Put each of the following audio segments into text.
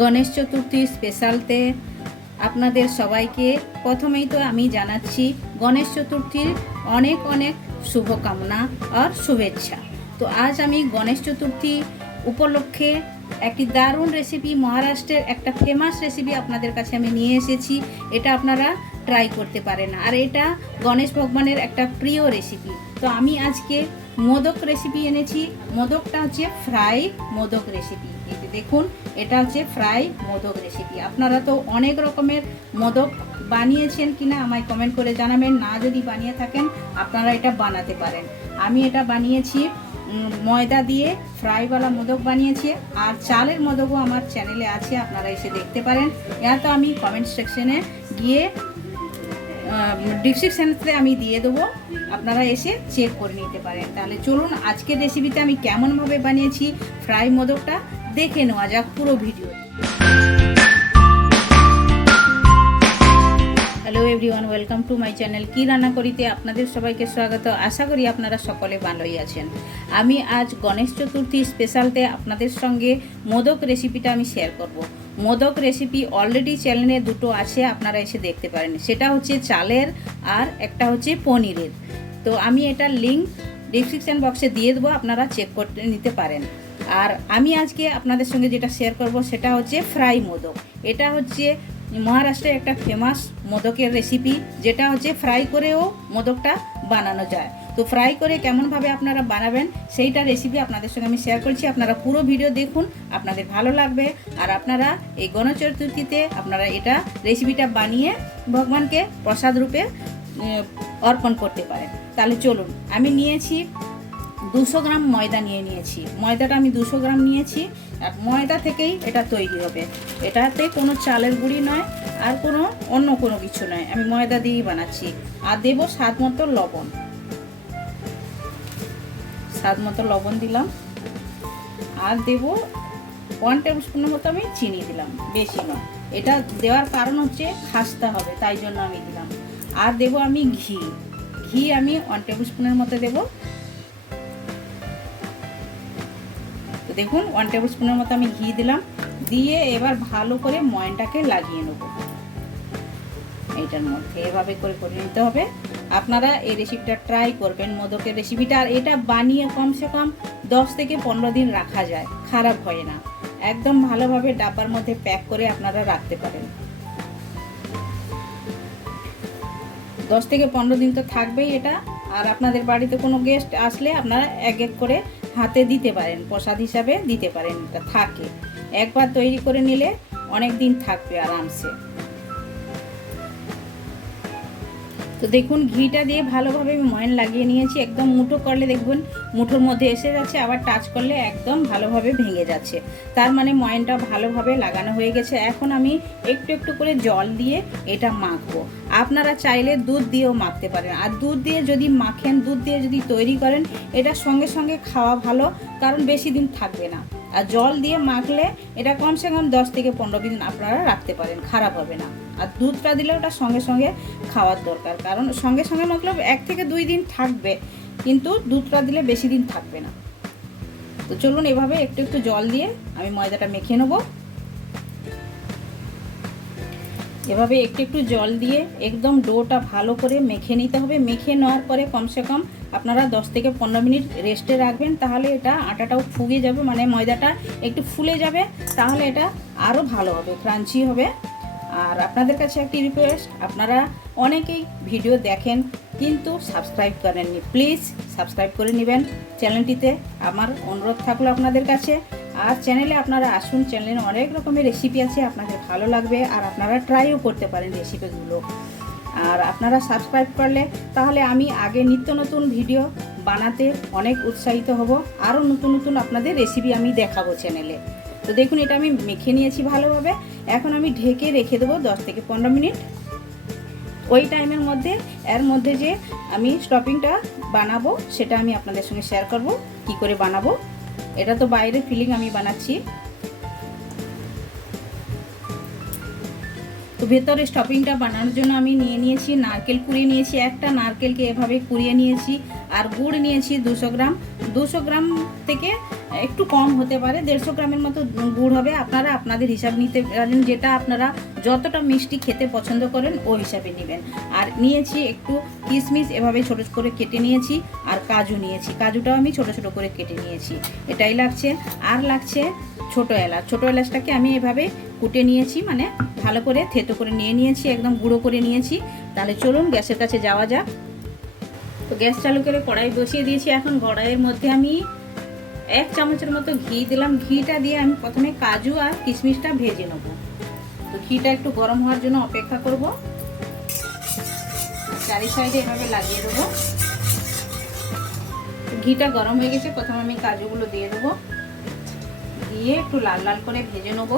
গণেশ চতুর্থী স্পেশালতে আপনাদের সবাইকে প্রথমেই তো আমি জানাচ্ছি, গণেশ চতুর্থীর অনেক অনেক শুভকামনা আর শুভেচ্ছা। তো আজ আমি গণেশ চতুর্থী উপলক্ষে একটি দারুণ রেসিপি মহারাষ্ট্রের একটা ফেমাস রেসিপি আপনাদের কাছে আমি নিয়ে এসেছি। এটা আপনারা ট্রাই করতে পারেন। আর এটা গণেশ ভগবানের একটা প্রিয় রেসিপি তো আমি আজকে মোদক রেসিপি এনেছি। মোদকটা হচ্ছে ফ্রাই মোদক রেসিপি দেখুন, এটা হচ্ছে ফ্রাই মোদক রেসিপি আপনারা তো অনেক রকমের মোদক বানিয়েছেন কিনা আমায় কমেন্ট করে জানাবেন। না যদি বানিয়ে থাকেন, আপনারা এটা বানাতে পারেন। আমি এটা বানিয়েছি ময়দা দিয়ে ফ্রাইওয়ালা মোদক বানিয়েছি আর চালের মোদকও আমার চ্যানেলে আছে, আপনারা এসে দেখতে পারেন। এটা তো আমি কমেন্ট সেকশনে গিয়ে ডিসক্রিপশানতে আমি দিয়ে দেবো। আপনারা এসে চেক করে নিতে পারেন। তাহলে চলুন, আজকের রেসিপিতে আমি কেমনভাবে বানিয়েছি ফ্রাই মোদকটা, দেখে নেওয়া যাক পুরো video hello everyone, welcome to my channel কি রান্না করিতে আপনাদের সবাইকে স্বাগত। আশা করি আপনারা সকলে ভালোই আছেন। আমি আজ গণেশ চতুর্থী স্পেশালতে আপনাদের সঙ্গে মোদক রেসিপিটা আমি শেয়ার করব। মোদক রেসিপি অলরেডি চ্যানেলে দুটো আছে, আপনারা এসে দেখতে পারেন। সেটা হচ্ছে চালের আর একটা হচ্ছে পনিরের। তো আমি এটার লিঙ্ক ডিসক্রিপশান বক্সে দিয়ে দেবো, আপনারা চেক করতে নিতে পারেন। আর আমি আজকে আপনাদের সঙ্গে যেটা শেয়ার করব, সেটা হচ্ছে ফ্রাই মোদক। এটা হচ্ছে মহারাষ্ট্রের একটা ফেমাস মোদকের রেসিপি যেটা হচ্ছে ফ্রাই করেও মোদকটা বানানো যায়। তো ফ্রাই করে কেমনভাবে আপনারা বানাবেন, সেইটা রেসিপি আপনাদের সঙ্গে আমি শেয়ার করছি। আপনারা পুরো ভিডিও দেখুন, আপনাদের ভালো লাগবে। আর আপনারা এই গণচতুর্থীতে আপনারা এটা রেসিপিটা বানিয়ে ভগবানকে প্রসাদ রূপে অর্পণ করতে পারেন। তাহলে চলুন, আমি নিয়েছি দুশো গ্রাম ময়দা নিয়ে নিয়েছি। ময়দাটা আমি দুশো গ্রাম নিয়েছি। আর ময়দা থেকেই এটা তৈরি হবে। এটাতে কোনো চালের গুঁড়ি নয় আর কোনো অন্য কোনো কিছু নয়। আমি ময়দা দিয়েই বানাচ্ছি। আর দেবো স্বাদ মতো লবণ। স্বাদ মতো লবণ দিলাম। আর দেবো ওয়ান টেবিল স্পুনের মতো আমি চিনি দিলাম। বেশি নয়। এটা দেওয়ার কারণ হচ্ছে খাস্তা হবে, তাই জন্য আমি দিলাম। আর দেবো আমি ঘি। ঘি আমি ওয়ান টেবিল স্পুনের মতো দেবো। দেখুন ওয়ান টেবিল স্পুনের মতো আমি ঘি দিলাম, দিয়ে এবার ভালো করে ময়নটাকে লাগিয়ে নেব। এইটার মধ্যে এভাবে করে করে নিতে হবে। আপনারা এই রেসিপিটা ট্রাই করবেন, মোদকের রেসিপিটা আর এটা বানিয়ে কমসে কম দশ থেকে পনেরো দিন রাখা যায়, খারাপ হয় না। একদম ভালোভাবে ডাব্বার মধ্যে প্যাক করে আপনারা রাখতে পারেন। দশ থেকে পনেরো দিন তো থাকবেই এটা, আর আপনাদের বাড়িতে কোনো গেস্ট আসলে আপনারা এক এক করে হাতে দিতে পারেন, প্রসাদ হিসাবে দিতে পারেন, এটা থাকে। একবার তৈরি করে নিলে অনেক দিন থাকবে আরামসে। তো দেখুন, ঘিটা দিয়ে ভালোভাবে আমি ময়ন লাগিয়ে নিয়েছি। একদম মুঠো করলে দেখবেন মুঠোর মধ্যে এসে যাচ্ছে, আবার টাচ করলে একদম ভালোভাবে ভেঙে যাচ্ছে। তার মানে ময়নটা ভালোভাবে লাগানো হয়ে গেছে। এখন আমি একটু একটু করে জল দিয়ে এটা মাখবো। আপনারা চাইলে দুধ দিয়েও মাখতে পারেন। আর দুধ দিয়ে যদি মাখেন, দুধ দিয়ে যদি তৈরি করেন এটা সঙ্গে সঙ্গে খাওয়া ভালো, কারণ বেশি দিন থাকবে না। আর জল দিয়ে মাখলে এটা কমসে কম দশ থেকে পনেরো দিন আপনারা রাখতে পারেন, খারাপ হবে না। আর দুধটা দিলে ওটা সঙ্গে সঙ্গে খাওয়ার দরকার, কারণ সঙ্গে সঙ্গে মতলব এক থেকে দুই দিন থাকবে, কিন্তু দুধটা দিলে বেশি দিন থাকবে না। তো চলুন এভাবে একটু একটু জল দিয়ে আমি ময়দাটা মেখে নেব। এভাবে একটু একটু জল দিয়ে একদম ডোটা ভালো করে মেখে নিতে হবে, মেখে নেওয়ার পরে কমসে কম আপনারা 10 থেকে পনেরো মিনিট রেস্টে রাখবেন, তাহলে এটা আটাটাও ফুগে যাবে মানে ময়দাটা একটু ফুলে যাবে, তাহলে এটা আরও ভালো হবে ক্রাঞ্চি হবে। আর আপনাদের কাছে একটি রিকোয়েস্ট আপনারা অনেকেই ভিডিও দেখেন, কিন্তু সাবস্ক্রাইব করেননি। প্লিজ সাবস্ক্রাইব করে নেবেন চ্যানেলটিতে আমার অনুরোধ থাকল আপনাদের কাছে। আর চ্যানেলে আপনারা আসুন চ্যানেলে অনেক রকমের রেসিপি আছে, আপনাদের ভালো লাগবে, আর আপনারা ট্রাইও করতে পারেন রেসিপিগুলো আর আপনারা সাবস্ক্রাইব করলে তাহলে আমি আগে নিত্য নতুন ভিডিও বানাতে অনেক উৎসাহিত হব। আরও নতুন নতুন আপনাদের রেসিপি আমি দেখাবো চ্যানেলে তো দেখুন, এটা আমি মেখে নিয়েছি ভালোভাবে। এখন আমি ঢেকে রেখে দেবো দশ থেকে পনেরো মিনিট। ওই টাইমের মধ্যে, এর মধ্যে যে আমি স্টপিংটা বানাবো, সেটা আমি আপনাদের সঙ্গে শেয়ার করব, কি করে বানাবো। এটা তো বাইরে ফিলিং আমি বানাচ্ছি। তো ভেতরে স্টপিংটা বানানোর জন্য আমি নিয়ে নিয়েছি, নারকেল কুড়িয়ে নিয়েছি একটা, নারকেলকে এভাবে কুড়িয়ে নিয়েছি, আর গুড় নিয়েছি দুশো গ্রাম। দুশো গ্রাম থেকে একটু কম হতে পারে, দেড়শো গ্রামের মতো গুড় হবে। আপনারা আপনাদের হিসাব নিতে পারেন, যেটা আপনারা যতটা মিষ্টি খেতে পছন্দ করেন, ওই হিসাবে নেবেন। আর নিয়েছি একটু কিশমিশ এভাবে ছোট করে কেটে নিয়েছি, আর কাজু নিয়েছি। কাজুটাও আমি ছোট ছোট করে কেটে নিয়েছি। এটাই লাগছে। আর লাগছে ছোট এলাচ। ছোট এলাচটাকে আমি এভাবে কুটে নিয়েছি মানে ভালো করে থেতো করে নিয়ে নিয়েছি, একদম গুঁড়ো করে নিয়েছি। তাহলে চলুন, গ্যাসের কাছে যাওয়া যাক। তো গ্যাস চালু করে কড়াই বসিয়ে দিয়েছি। এখন কড়াইয়ের মধ্যে আমি এক চামচের মতো ঘি দিলাম। ঘিটা দিয়ে আমি প্রথমে কাজু আর কিশমিশটা ভেজে নেব। তো ঘিটা একটু গরম হওয়ার জন্য অপেক্ষা করব। চারি সাইডে এভাবে লাগিয়ে দেবো। ঘিটা গরম হয়ে গেছে, প্রথমে আমি কাজুগুলো দিয়ে দেবো। দিয়ে একটু লাল লাল করে ভেজে নেব।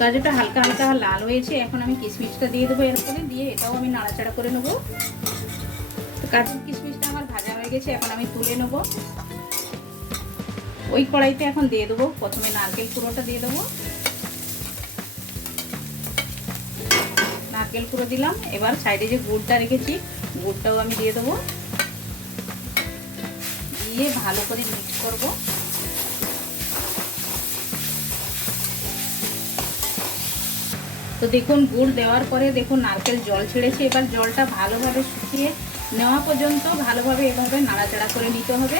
গাজরটা হালকা হালকা লাল হয়েছে, এখন আমি কিশমিশটা দিয়ে দেবো এরপরে। দিয়ে এটাও আমি নাড়াচাড়া করে নেব। কাজু কিশমিশটা আমার ভাজা হয়ে গেছে, এখন আমি তুলে নেব। ওই কড়াইতে এখন দিয়ে দেবো, প্রথমে নারকেল কুড়োটা দিয়ে দেবো। নারকেল কুড়ো দিলাম, এবার সাইডে যে গুড়টা রেখেছি, গুড়টাও আমি দিয়ে দেবো। দিয়ে ভালো করে মিক্স করব। তো দেখুন, গুড় দেওয়ার পরে দেখুন, নারকেল জল ছেড়েছে, এবার জলটা ভালোভাবে শুকিয়ে নেওয়া পর্যন্ত ভালোভাবে এভাবে নাড়াচাড়া করে নিতে হবে।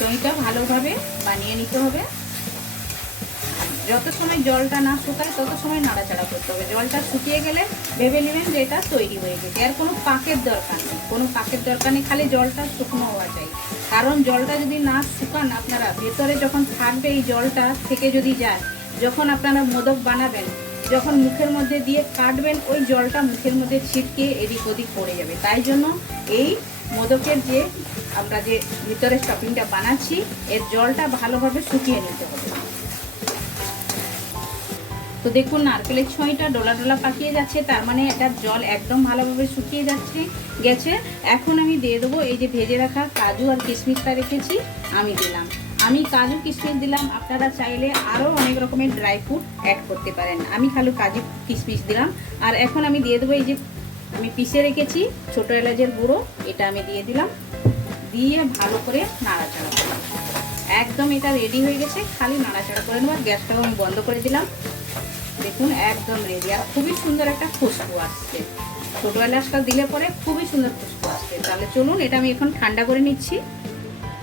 দইটা ভালোভাবে বানিয়ে নিতে হবে। যত সময় জলটা না শুকায় তত সময় নাড়াচাড়া করতে হবে। জলটা শুকিয়ে গেলে ভেবে নেবেন যে এটা তৈরি হয়ে গেছে। আর কোনো পাকের দরকার নেই। কোনো পাকের দরকার নেই, খালি জলটা শুকনো হওয়া চাই। কারণ জলটা যদি না শুকান আপনারা, ভেতরে যখন থাকবে এই জলটা থেকে যদি যায়, যখন আপনারা মোদক বানাবেন যখন মুখের মধ্যে দিয়ে কাটবেন, ওই জলটা মুখের মধ্যে ছিটকে এদিক ওদিক পড়ে যাবে। তাই জন্য এই মোদকের যে আমরা যে ভিতরে স্টফিংটা বানাচ্ছি, এর জলটা ভালোভাবে শুকিয়ে নিতে হবে। তো দেখুন, নারকেলের ছইটা ডোলা ডোলা পাকিয়ে যাচ্ছে, তার মানে এটার জল একদম ভালোভাবে শুকিয়ে যাচ্ছে, গেছে। এখন আমি দিয়ে দেবো এই যে ভেজে রাখা কাজু আর কিশমিশটা রেখেছি, আমি দিলাম। আমি কাজু কিশমিশ দিলাম। আপনারা চাইলে আরও অনেক রকমের ড্রাই ফ্রুট অ্যাড করতে পারেন। আমি খালি কাজু কিশমিশ দিলাম। আর এখন আমি দিয়ে দেবো এই যে আমি পিষে রেখেছি ছোটো এলাচের গুঁড়ো, এটা আমি দিয়ে দিলাম। দিয়ে ভালো করে নাড়াচাড়া করলাম একদম এটা রেডি হয়ে গেছে। খালি নাড়াচাড়া করে নেবার গ্যাসটাও আমি বন্ধ করে দিলাম। দেখুন, একদম রেডি আর খুবই সুন্দর একটা খুশবু আসছে। ছোটো এলাচটা দিলে পরে খুবই সুন্দর খুশবু আসছে। তাহলে চলুন, এটা আমি এখন ঠান্ডা করে নিচ্ছি।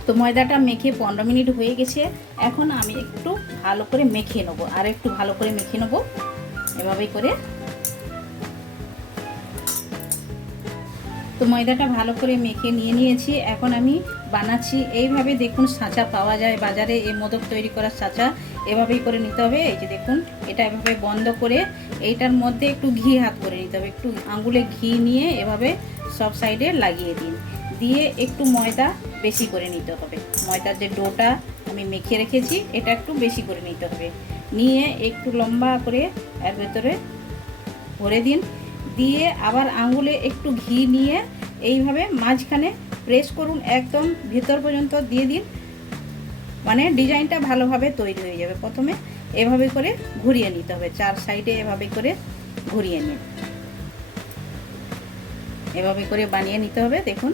তো ময়দাটা মেখে পনেরো মিনিট হয়ে গেছে। এখন আমি একটু ভালো করে মেখে নেব, আর একটু ভালো করে মেখে নেব। এভাবেই করে। তো ময়দাটা ভালো করে মেখে নিয়ে নিয়েছি। এখন আমি বানাচ্ছি, এইভাবে দেখুন সাঁচা পাওয়া যায়। বাজারে এই মোদক তৈরি করার সাঁচা এভাবেই করে নিতে হবে। এই যে দেখুন, এটা এভাবে বন্ধ করে, এইটার মধ্যে একটু ঘি হাত করে নিতে হবে। একটু আঙুলে ঘি নিয়ে এভাবে সব সাইডে লাগিয়ে দিন। দিয়ে একটু ময়দা বেশি করে নিতে হবে। ময়দার যে ডোটা আমি মেখে রেখেছি, এটা একটু বেশি করে নিতে হবে। নিয়ে একটু লম্বা করে এর ভেতরে ভরে দিন। দিয়ে আবার আঙুলে একটু ঘি নিয়ে এইভাবে মাঝখানে প্রেস করুন। একদম ভেতর পর্যন্ত দিয়ে দিন। মানে ডিজাইনটা ভালোভাবে তৈরি হয়ে যাবে। প্রথমে এভাবে করে ঘুরিয়ে নিতে হবে। চার সাইডে এভাবে করে ঘুরিয়ে নিন। এভাবে করে বানিয়ে নিতে হবে, দেখুন।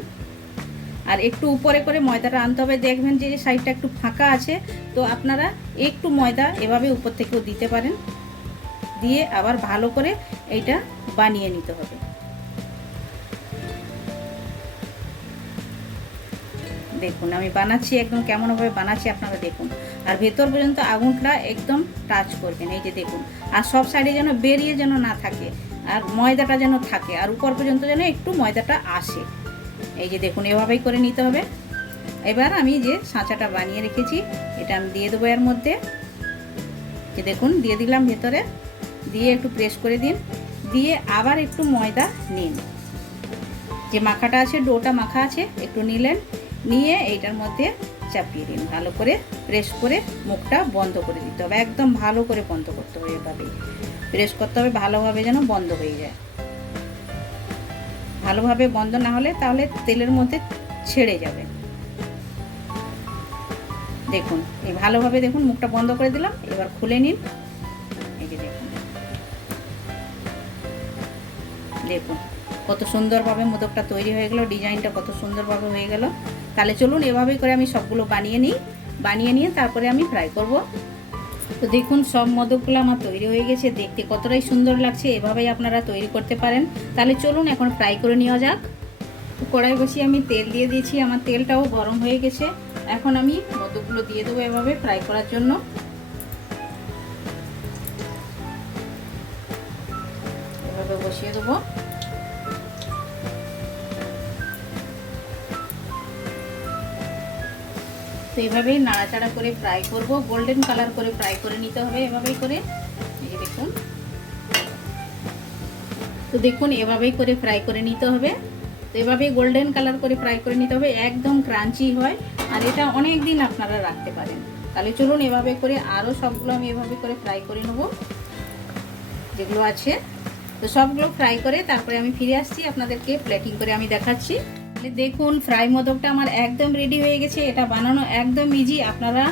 আর একটু উপরে করে ময়দাটা আনতে হবে, দেখবেন যে সাইডটা একটু ফাঁকা আছে, তো আপনারা একটু ময়দা এভাবে উপর থেকেও দিতে পারেন। দিয়ে আবার ভালো করে এইটা বানিয়ে নিতে হবে। দেখুন, আমি বানাচ্ছি একদম কেমনভাবে বানাচ্ছি, আপনারা দেখুন। আর ভেতর পর্যন্ত আগুনটা একদম টাচ করবেন, এই যে দেখুন। আর সব সাইডে যেন বেরিয়ে যেন না থাকে। আর ময়দাটা যেন থাকে, আর উপর পর্যন্ত যেন একটু ময়দাটা আসে। এই যে দেখুন, এভাবেই করে নিতে হবে। এবার আমি যে সাঁচাটা বানিয়ে রেখেছি, এটা আমি দিয়ে দেবো এর মধ্যে। যে দেখুন, দিয়ে দিলাম ভেতরে। দিয়ে একটু প্রেস করে দিন। দিয়ে আবার একটু ময়দা নিন। যে মাখাটা আছে, ডোটা মাখা আছে, একটু নিলেন। নিয়ে এইটার মধ্যে চাপিয়ে দিন। ভালো করে প্রেস করে মুখটা বন্ধ করে দিতে হবে। একদম ভালো করে বন্ধ করতে হবে এভাবেই। প্রেস করতে হবে, ভালোভাবে যেন বন্ধ হয়ে যায়। ভালোভাবে বন্ধ না হলে তাহলে তেলের মধ্যে ছেড়ে যাবে। দেখুন, এই ভালোভাবে দেখুন মুখটা বন্ধ করে দিলাম, এবার খুলে নিন। এই যে দেখুন। দেখুন, কত সুন্দরভাবে মোদকটা তৈরি হয়ে গেল, ডিজাইনটা কত সুন্দরভাবে হয়ে গেল। তাহলে চলুন এভাবেই করে আমি সবগুলো বানিয়ে নিই, বানিয়ে নিয়ে তারপরে আমি ফ্রাই করব। তো দেখুন, সব মোদকগুলো আমার তৈরি হয়ে গেছে। দেখতে কতটাই সুন্দর লাগছে, এভাবেই আপনারা তৈরি করতে পারেন। তাহলে চলুন, এখন ফ্রাই করে নেওয়া যাক। কড়াই বসিয়ে আমি তেল দিয়ে দিয়েছি। আমার তেলটাও গরম হয়ে গেছে। এখন আমি মোদকগুলো দিয়ে দেবো এভাবে ফ্রাই করার জন্য। তো এইভাবেই নাড়াচাড়া করে ফ্রাই করব। গোল্ডেন কালার করে ফ্রাই করে নিতে হবে এভাবেই করে। দেখুন। তো দেখুন, এভাবেই করে ফ্রাই করে নিতে হবে। তো এভাবেই গোল্ডেন কালার করে ফ্রাই করে নিতে হবে। একদম ক্রাঞ্চি হয়। আর এটা অনেক দিন আপনারা রাখতে পারেন। তাহলে চলুন এভাবে করে আরও সবগুলো আমি এভাবে করে ফ্রাই করে নেব। যেগুলো আছে। তো সবগুলো ফ্রাই করে তারপরে আমি ফিরে আসছি। আপনাদেরকে প্লেটিং করে আমি দেখাচ্ছি। দেখুন ফ্রাই মোদকটা আমার একদম রেডি হয়ে গেছে। এটা বানানো একদম ইজি আপনারা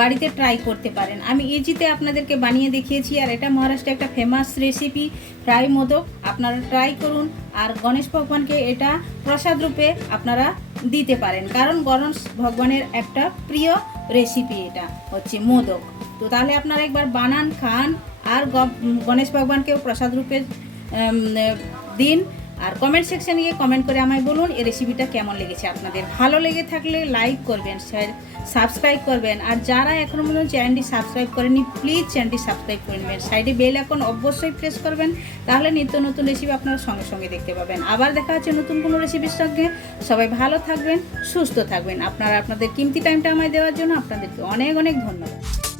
বাড়িতে ট্রাই করতে পারেন। আমি ইজিতে আপনাদেরকে বানিয়ে দেখিয়েছি, আর এটা মহারাষ্ট্রে একটা ফেমাস রেসিপি ফ্রাই মোদক। আপনারা ট্রাই করুন, আর গণেশ ভগবানকে এটা প্রসাদ রূপে আপনারা দিতে পারেন। কারণ গণেশ ভগবানের একটা প্রিয় রেসিপি এটা, হচ্ছে মোদক। তো তাহলে আপনারা একবার বানান, খান, আর গণেশ ভগবানকেও প্রসাদ রূপে দিন। আর কমেন্ট সেকশনে গিয়ে কমেন্ট করে আমায় বলুন এই রেসিপিটা কেমন লেগেছে আপনাদের। ভালো লেগে থাকলে লাইক করবেন সাবস্ক্রাইব করবেন। আর যারা এখনও পর্যন্ত চ্যানেলটি সাবস্ক্রাইব করেনি প্লিজ চ্যানেলটি সাবস্ক্রাইব করে নেবেন। সাইডে বেল এখন অবশ্যই প্রেস করবেন, তাহলে নিত্য নতুন রেসিপি আপনারা সঙ্গে সঙ্গে দেখতে পাবেন। আবার দেখা হচ্ছে নতুন কোনো রেসিপির সঙ্গে। সবাই ভালো থাকবেন, সুস্থ থাকবেন। আপনারা আপনাদের কিমতি টাইমটা আমায় দেওয়ার জন্য আপনাদেরকে অনেক অনেক ধন্যবাদ।